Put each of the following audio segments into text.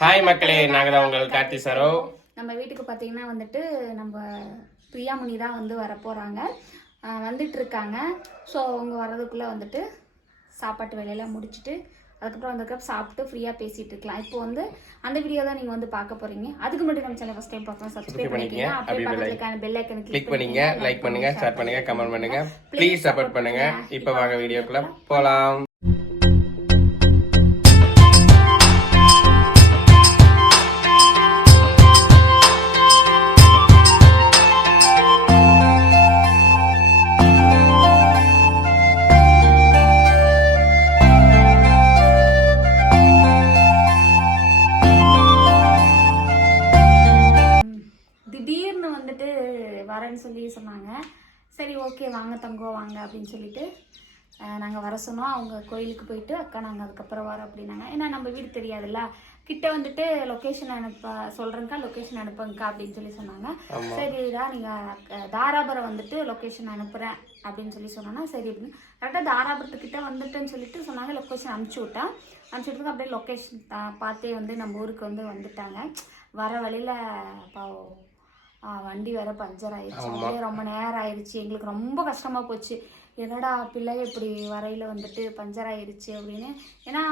Hi மக்களே. நாங்கள் தான் உங்கள் கார்த்தி சரோ. நம்ம வீட்டுக்கு பார்த்தீங்கன்னா வந்துட்டு நம்ம பிரியாமணி தான் வந்து வரப்போகிறாங்க வந்துட்டு இருக்காங்க ஸோ அவங்க வர்றதுக்குள்ளே வந்துட்டு சாப்பாட்டு வேலையெல்லாம் முடிச்சுட்டு அதுக்கப்புறம் வந்ததுக்கப்புறம் சாப்பிட்டு ஃப்ரீயாக பேசிட்டு இருக்கலாம். இப்போ வந்து அந்த வீடியோ தான் நீங்கள் வந்து பார்க்க போறீங்க. அதுக்கு மட்டும் நம்ம சேனல் ஃபஸ்ட் டைம் பார்க்கலாம் சப்ஸ்கிரைப் பண்ணிக்கோங்க. அப்படியே பக்கத்துக்கான பெல் ஐக்கன் கிளிக் பண்ணீங்க. லைக் பண்ணுங்க ஷேர் பண்ணுங்க கமெண்ட் பண்ணுங்க ப்ளீஸ் சப்போர்ட் பண்ணுங்க. இப்போ வாங்க வீடியோக்குள்ள போலாம். சொல்லி சொன்னாங்க. சரி ஓகே வாங்க தங்கோ வாங்க அப்படின்னு சொல்லிட்டு நாங்கள் வர சொன்னோம். அவங்க கோயிலுக்கு போயிட்டு அக்கா நாங்கள் அதுக்கப்புறம் வரோம் அப்படின்னாங்க. ஏன்னா நம்ம வீடு தெரியாதுல்ல. கிட்ட வந்துட்டு லொக்கேஷன் அனுப்ப சொல்கிறேங்க்கா லொக்கேஷன் அனுப்புங்கக்கா அப்படின்னு சொல்லி சொன்னாங்க. சரிடா நீங்கள் தாராபுரம் வந்துட்டு லொக்கேஷன் அனுப்புகிறேன் அப்படின்னு சொல்லி சொன்னோன்னா சரி அப்படின்னு. கரெக்டாக தாராபுரத்துக்கிட்ட வந்துட்டேன்னு சொல்லிட்டு சொன்னாங்க. லொக்கேஷன் அனுப்பிச்சி விட்டேன். அனுப்பிச்சி விட்டு அப்படியே லொக்கேஷன் பார்த்தே வந்து நம்ம ஊருக்கு வந்து வந்துட்டாங்க. வர வழியில் பாவம் வண்டி வேற பஞ்சர் ஆயிடுச்சு. அப்படியே ரொம்ப நேரம் ஆயிடுச்சு. எங்களுக்கு ரொம்ப கஷ்டமா போச்சு. என்னடா பிள்ளை இப்படி வரையில வந்துட்டு பஞ்சர் ஆயிடுச்சு அப்படின்னு. ஏன்னா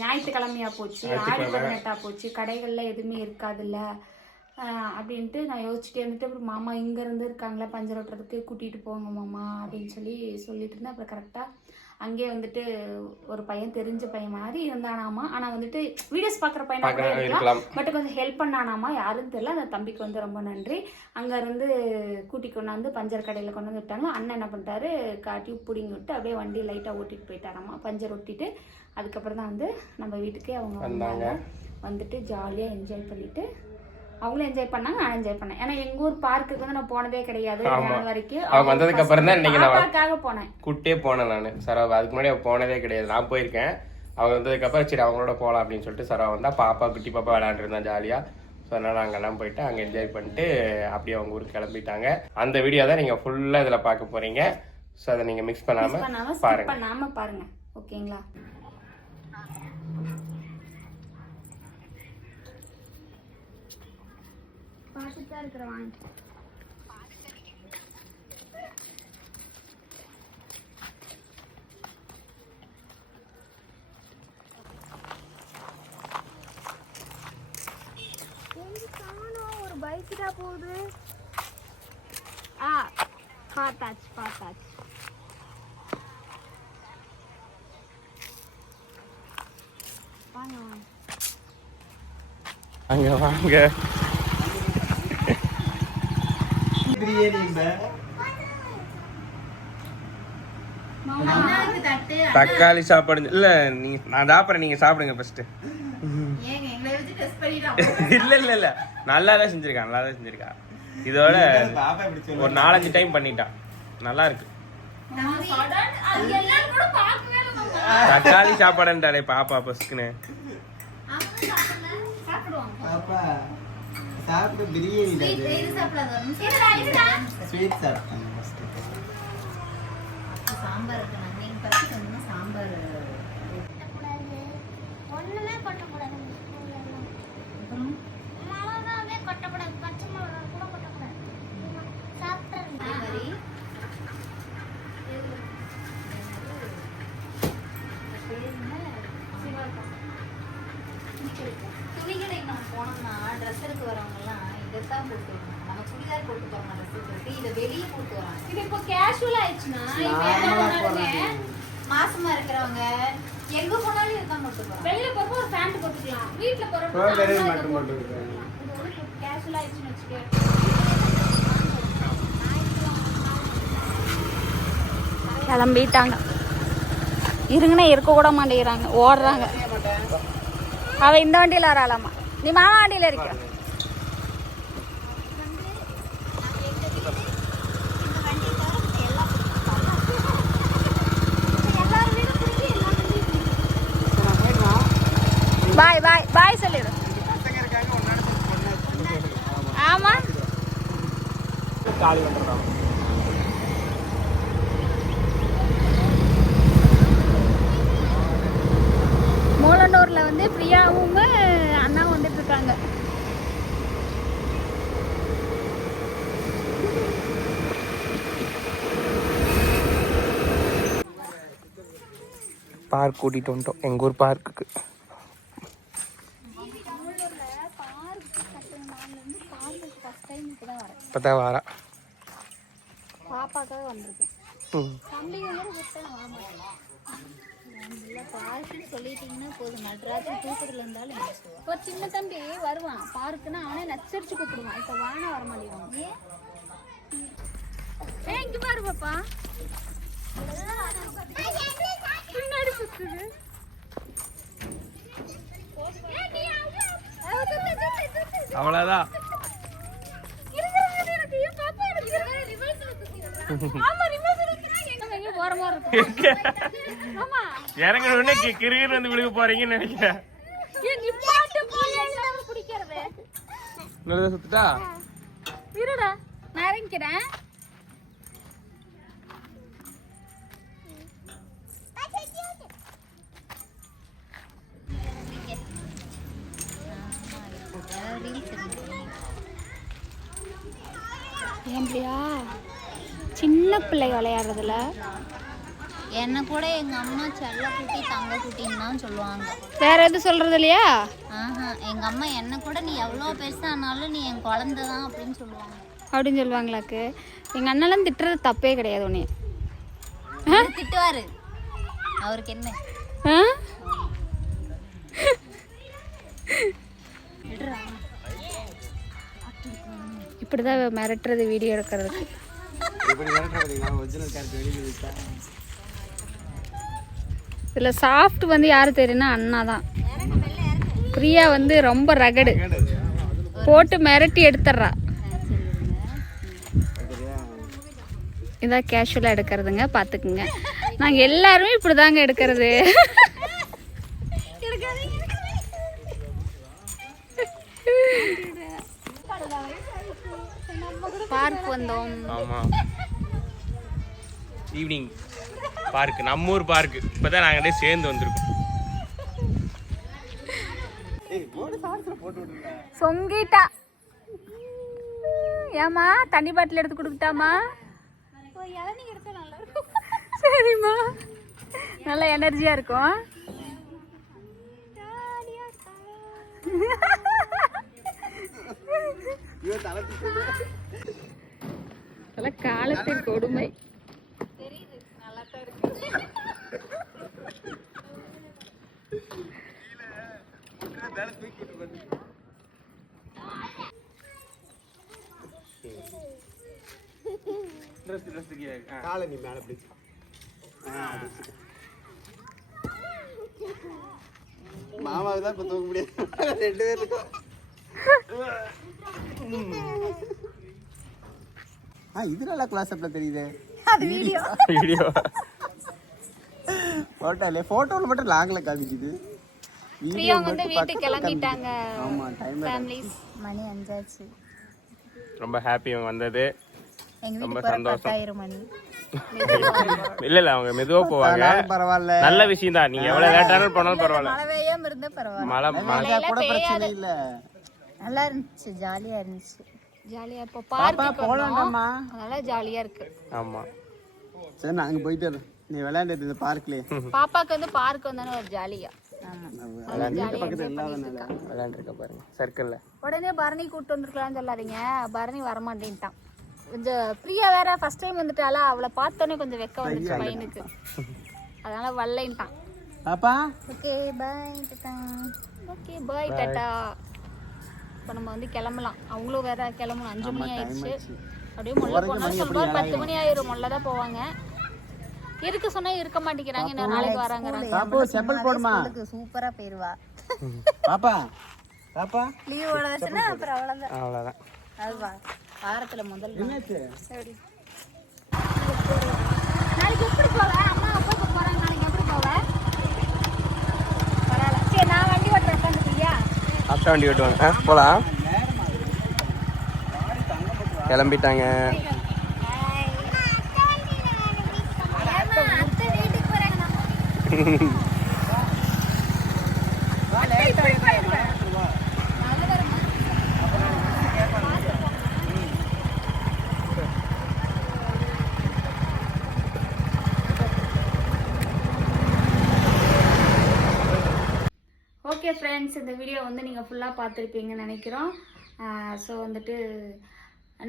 ஞாயிற்றுக்கிழமையா போச்சு. ஆடி பதினெட்டா போச்சு. கடைகள்ல எதுவுமே இருக்காதுல்ல. அப்படின்ட்டு நான் யோசிச்சுட்டே இருந்துட்டு அப்புறம் மாமா இங்க இருந்து இருக்காங்களா? பஞ்சர் ஓட்டுறதுக்கு கூட்டிட்டு போங்க மாமா அப்படின்னு சொல்லி சொல்லிட்டு இருந்தேன். அப்புறம் கரெக்டா அங்கேயே வந்துட்டு ஒரு பையன் தெரிஞ்ச பையன் மாதிரி இருந்தானாமா? ஆனா வந்துட்டு வீடியோஸ் பாக்குற பையனா கூட இருக்கலாம். பட் கொஞ்சம் ஹெல்ப் பண்ணானாமா? யாருன்னு தெரியல. அந்த தம்பிக்கு வந்து ரொம்ப நன்றி. அங்க இருந்து கூட்டி கொண்டாந்து பஞ்சர் கடையில கொண்டு வந்து விட்டாங்க. அண்ணன் என்ன பண்ணிட்டாரு? காட்டி பிடிங்கி விட்டு அப்படியே வண்டி லைட்டா ஓட்டிட்டு போயிட்டாராமா? பஞ்சர் ஒட்டிட்டு அதுக்கப்புறம் தான் வந்து நம்ம வீட்டுக்கே அவங்க வந்தாங்க. வந்துட்டு ஜாலியா என்ஜாய் பண்ணிட்டு அவங்களும் என்ஜாய் பண்ணாங்க நான் என்ஜாய் பண்ணேன். ஏன்னா எங்க ஊர் பார்க்குக்கு வந்து நான் போனதே கிடையாது. நாள் வரைக்கும். அவங்க வந்ததுக்கு அப்புறம் தான் இன்னைக்கு நான் போனேன். கூட்டே போனேன் நான். சரோ அதுக்கு முன்னாடி போனதே கிடையாது. நான் போயிருக்கேன். அவங்க வந்ததுக்கப்புறம் சரி அவங்களோட போகலாம் அப்படின்னு சொல்லிட்டு சரோ வந்தா பாப்பா குட்டி பாப்பா விளையாண்டுருந்தான் ஜாலியாக ஸோ அதனால் அங்கெல்லாம் போயிட்டு அங்கே என்ஜாய் பண்ணிட்டு அப்படியே அவங்க ஊருக்கு கிளம்பிட்டாங்க. அந்த வீடியோ தான் நீங்கள் ஃபுல்லாக இதில் பார்க்க போகிறீங்க ஸோ அதை நீங்கள் மிக்ஸ் பண்ணாமல் பண்ணாம பாருங்க. skip பண்ணாம பாருங்க. ஓகேங்களா தான் இருக்கிற வாங்க. ஒரு பைக் போகுது. ஆ பார்த்தாச்சு பார்த்தாச்சு. வாங்க வாங்க. வாங்க தக்காளி சாப்பாடு இல்ல நீ நான் சாப்பிட்றேன் நீங்க சாப்பிடுங்க ஃபர்ஸ்ட் இல்ல இல்ல இல்ல. நல்லா தான் செஞ்சிருக்கா நல்லா தான் செஞ்சிருக்கா இதோட ஒரு நாலஞ்சு டைம் பண்ணிட்டான். நல்லா இருக்கு. தக்காளி சாப்பாடுன்றாலே பாப்பா பஸ்க்குன்னு பாப்பா. சாப்பிட்டு பிரியாணி ஸ்வீட் சாப்பிட்டாங்க சாம்பார் சாம்பார். ஒண்ணுமே கொட்டக்கூடாது. அப்புறம்? மிளகாவே கொட்டக்கூடாது. போட்டு வரணும் நம்ம சுடிதார் போட்டு இதை வெளியே போட்டு வராங்க இது இப்போ கேஷுவல் ஆயிடுச்சுன்னா என்ன மாசமா இருக்கிறவங்க எங்க போனாலும் போட்டு போறாங்க வெளியில போறப்ப ஒரு போட்டுக்கலாம் வீட்ல போறப்ப மட்டும் இது கேஷுவல் ஆயிடுச்சுன்னு வச்சுக்க கிளம்பிட்டாங்க. இருங்கன்னா இருக்க கூட மாட்டேங்கிறாங்க. ஓடுறாங்க. அவ இந்த வண்டியில வராளாமா? நீ மாமா வண்டியில இருக்க பாய் பாய் பாய் சொல்லிடு ஆமா. மூலனூர்ல வந்து பிரியாவும் அண்ணா வந்துட்டு இருக்காங்க பார்க் கூட்டிகிட்டு வந்துட்டோம். எங்கள் ஊர் பார்க்குக்கு. இப்போ தான் வரேன் பாப்பாக்காக வந்திருக்கேன் ம் தம்பிங்க வந்து விட்டா வர மாட்டேன் சொல்லிட்டீங்கன்னா போதும் தூக்கத்தில் இருந்தாலும் ஒரு சின்ன தம்பி வருவான் பார்க்குன்னா அவனே நச்சரிச்சு கூப்பிடுவான் இப்போ வானா வர மாட்டேங்கிறான் ஏ இங்க பாரு பாப்பா பின்னாடி சுத்துது அவ்வளோதான் இறங்கின உடனே கி- கிறுகிறு வந்து விழுக போறீங்கன்னு நினைக்கிறேன். சுத்துட்டா? இருடா நான் இறங்கிக்கிறேன். சின்ன பிள்ளை விளையாடுறதுல. என்ன கூட எங்க அம்மா செல்ல குட்டி தங்க குட்டின்னு தான் சொல்லுவாங்க. வேற எதுவும் சொல்றது இல்லையா? ஆஹா எங்க அம்மா என்ன கூட நீ எவ்வளோ பெருசானாலும் நீ என் குழந்தை தான் அப்படின்னு சொல்லுவாங்க. அப்படின்னு சொல்லுவாங்களாக்கு. எங்க அண்ணெல்லாம் திட்டுறது தப்பே கிடையாது உன்னை திட்டுவாரு. அவருக்கு என்ன? இப்படிதான் மிரட்டுறது வீடியோ எடுக்கிறதுக்கு. இப்படி ஒரிஜினல் வெளியே இதில் சாஃப்ட் வந்து யார் தெரியும்னா அண்ணா தான். பிரியா வந்து ரொம்ப ரகடு. போட்டு மிரட்டி எடுத்துட்றா. இதான் கேஷுவலாக எடுக்கிறதுங்க பார்த்துக்குங்க நாங்கள் எல்லாருமே இப்படி தாங்க எடுக்கிறது. பார்க் வந்தோம். ஈவினிங் பார்க் நம்ம ஊர் பார்க்கு இப்போ தான் நாங்கள் அப்படியே சேர்ந்து வந்திருக்கோம். சொங்கிட்டா. ஏமா தண்ணி பாட்டில் எடுத்து கொடுக்கட்டாமா சரிம்மா. நல்ல எனர்ஜியா இருக்கும். காலத்தின் கொடுமை. காலை நீ மேலே பிடிச்சு. மாமாவுக்கு தான் இப்போ தூக்க முடியாது. ரெண்டு பேர் இருக்கோம். ஆ இது நல்லா கிளாஸ் அப்ல தெரியுது வீடியோ போட்டோ இல்லையா ஃபோட்டோவில் மட்டும் லாங்கில் காமிக்குது. பிரியா வந்து வீட்டுக்கு கிளம்பிட்டாங்க. ஆமாம் டைம் ஃபேமிலிஸ் மணி அஞ்சாச்சு. ரொம்ப ஹாப்பி வந்தது. ரொம்ப சந்தோஷம். இல்ல இல்ல அவங்க மெதுவா போவாங்க. பரவாயில்ல. நல்ல விஷயம் தான் நீங்க எவ்வளவு லேட்டானாலும் போனாலும் பரவாயில்ல. மழை மழை கூட பிரச்சனை இல்லை. நல்லா இருந்துச்சு ஜாலியா இருந்துச்சு. ஜாலியா இப்போ பாப்பா பார்க்கு போலாண்டாமா அதனால ஜாலியா இருக்கு. ஆமா. சரி நான் அங்கே போயிட்டு வரேன். நீ விளையாண்டுட்டு இந்த பாப்பாக்கு வந்து பார்க் வந்தானே ஒரு ஜாலியா. உடனே பரணி கூட்டு வந்துருக்கலாம்னு சொல்லாதீங்க. பரணி வரமாட்டேன்ட்டான். கொஞ்சம் பிரியா வேற ஃபர்ஸ்ட் டைம் வந்துட்டாளா அவளை பார்த்தோன்னே கொஞ்சம் வெக்க வந்துச்சு பையனுக்கு. அதனால வரலைன்ட்டான் பாப்பா? Okay bye okay bye tata இப்போ நம்ம வந்து கிளம்பலாம். அவங்களும் வேற கிளம்பணும். அஞ்சு மணி ஆயிடுச்சு. அப்படியே முல்லை போனால் சொல்லுவார் பத்து மணி ஆயிரும். முல்லை தான் போவாங்க. இருக்க சொன்னா இருக்க மாட்டேங்கிறாங்க இன்னும் நாளைக்கு வராங்கிறாங்க பாப்பு செப்பல் போடுமா? சூப்பரா போயிருவா. பாப்பா பாப்பா. லீவ் ஓட வச்சுன்னா அப்புறம் அவ்வளவுதான். அவ்வளவுதான். அதுவா வாரத்துல முதல். என்னாச்சு? சரி. நாளைக்கு எப்படி போவ? அம்மா அப்பா இப்ப போறாங்க. நாளைக்கு எப்படி போவ? பரவாயில்ல. சரி நான் வண்டி ஓட்டுற உட்காந்துக்கிறியா அக்கா வண்டி ஓட்டுவாங்க. ஆ போலாம். கிளம்பிட்டாங்க. அத்தை ஃப்ரெண்ட்ஸ் இந்த வீடியோ வந்து நீங்கள் ஃபுல்லாக பார்த்துருப்பீங்கன்னு நினைக்கிறோம். ஸோ வந்துட்டு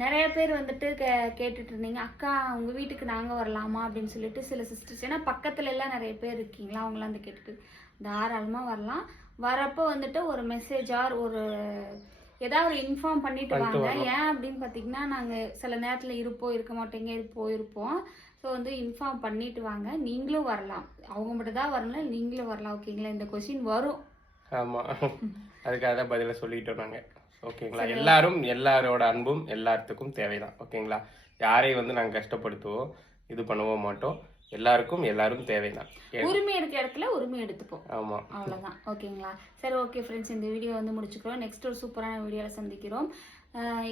நிறைய பேர் வந்துட்டு கே கேட்டுட்டு இருந்தீங்க அக்கா உங்கள் வீட்டுக்கு நாங்கள் வரலாமா? அப்படின்னு சொல்லிட்டு சில சிஸ்டர்ஸ் ஏன்னா பக்கத்துல எல்லாம் நிறைய பேர் இருக்கீங்களா? அவங்களாம் வந்து கேட்டுட்டு தாராளமாக வரலாம். வரப்போ வந்துட்டு ஒரு மெசேஜ் ஆர் ஒரு ஏதாவது ஒரு இன்ஃபார்ம் பண்ணிட்டு வாங்க. ஏன் அப்படின்னு பார்த்தீங்கன்னா நாங்கள் சில நேரத்தில் இருப்போம் இருக்க மாட்டேங்க இருப்போம் இருப்போம். ஸோ வந்து இன்ஃபார்ம் பண்ணிட்டு வாங்க. நீங்களும் வரலாம். அவங்க மட்டும் தான் வரணும் நீங்களும் வரலாம் ஓகேங்களா இந்த கொஸ்டின் வரும். ஆமா. அதுக்காக தான் பதில சொல்லிட்டோம் நாங்க. ஓகேங்களா? எல்லாரும் எல்லாரோட அன்பும் எல்லாத்துக்கும் தேவைதான். ஓகேங்களா? யாரையும் வந்து நாங்க கஷ்டப்படுத்துவோம் இது பண்ணவும் மாட்டோம் எல்லாருக்கும் எல்லாரும் தேவைதான். உரிமை எடுக்க இடத்துல உரிமை எடுத்துப்போம். ஆமா. அவ்வளோதான் ஓகேங்களா? சரி ஓகே ஃப்ரெண்ட்ஸ் இந்த வீடியோ வந்து முடிச்சுக்கிறோம். நெக்ஸ்ட் ஒரு சூப்பரான வீடியோவில் சந்திக்கிறோம்.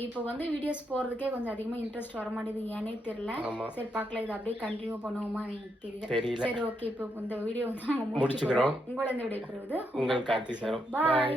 இப்போ வந்து வீடியோஸ் போகிறதுக்கே கொஞ்சம் அதிகமாக இன்ட்ரெஸ்ட் வர மாட்டேங்குது. ஏனே தெரியல. சரி பார்க்கலாம் இது அப்படியே கண்டினியூ பண்ணுவோமா எனக்கு தெரியல. சரி ஓகே இப்போ இந்த வீடியோ வந்து நாங்கள் முடிச்சுக்கிறோம். உங்களை இந்த வீடியோ பெறுவது உங்கள் கார்த்தி சார். பாய்